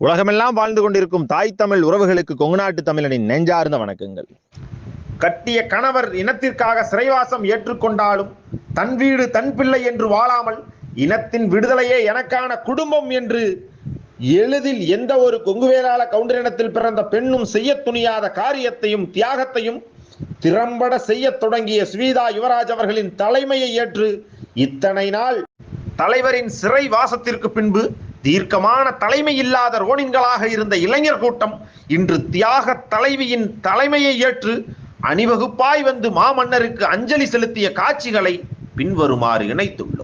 உலகமெல்லாம் வாழ்ந்து கொண்டிருக்கும் தாய் தமிழ் உறவுகளுக்கு கொங்குநாட்டு தமிழனின் நெஞ்சார்ந்த வணக்கங்கள். கட்டிய கணவர் இனத்திற்காக சிறைவாசம் ஏற்றுக்கொண்டாலும் தன் வீடு தன் பிள்ளை என்று வாழாமல் இனத்தின் விடுதலையே எனக்கான குடும்பம் என்று எளிதில் எந்த ஒரு கொங்குவேளாள கவுண்டர் இனத்தில் பிறந்த பெண்ணும் செய்ய துணியாத காரியத்தையும் தியாகத்தையும் திறம்பட செய்ய தொடங்கிய ஸ்வீதா யுவராஜ் அவர்களின் தலைமையை ஏற்று இத்தனை நாள் தலைவரின் சிறை வாசத்திற்கு பின்பு தீர்க்கமான தலைமை இல்லாத ரோனின்களாக இருந்த இளைஞர் கூட்டம் இன்று தியாக தலைவியின் தலைமையை ஏற்று அணிவகுப்பாய் வந்து மாமன்னருக்கு அஞ்சலி செலுத்திய காட்சிகளை பின்வருமாறு இணைத்துள்ளது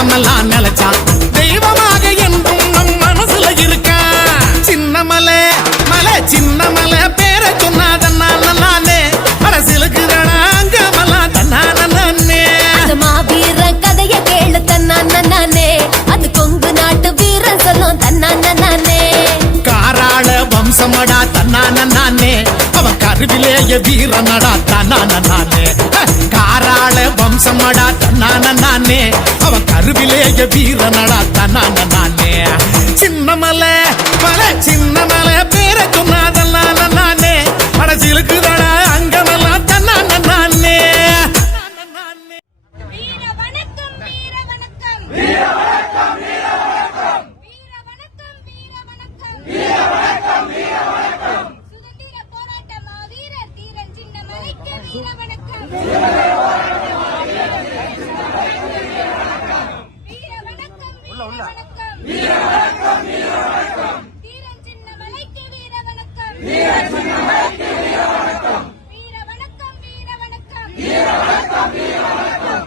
காலமெல்லாம் நினைச்சான் கருவிலேய வீரனடா தன்னான நானே காராள வம்சமடா தன்னான நானே அவ கருவிலேய வீரனடா தன்னான நானே சின்னமல பல சின்ன வீரவணக்கம் வீரவணக்கம். வீரவணக்கம் வீரவணக்கம். வீரவணக்கம் வீரவணக்கம் வீரவணக்கம்.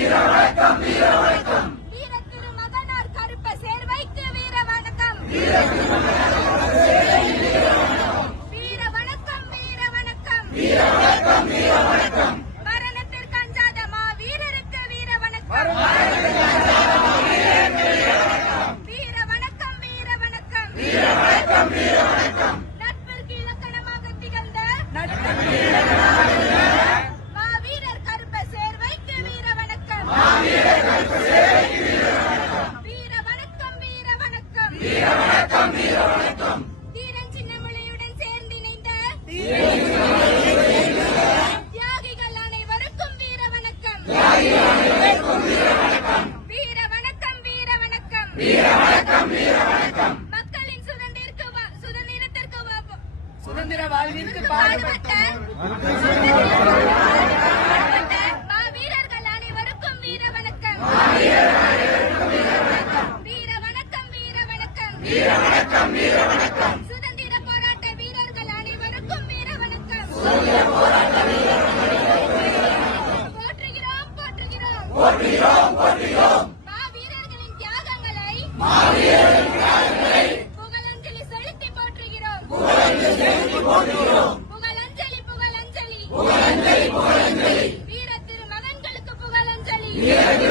வீர வணக்கம் வீர வணக்கம் வீரத்திரு மகனார் கருப்ப சேர்வைக்கு வீர வணக்கம் सुरेंद्र वाल्मीकि Yeah.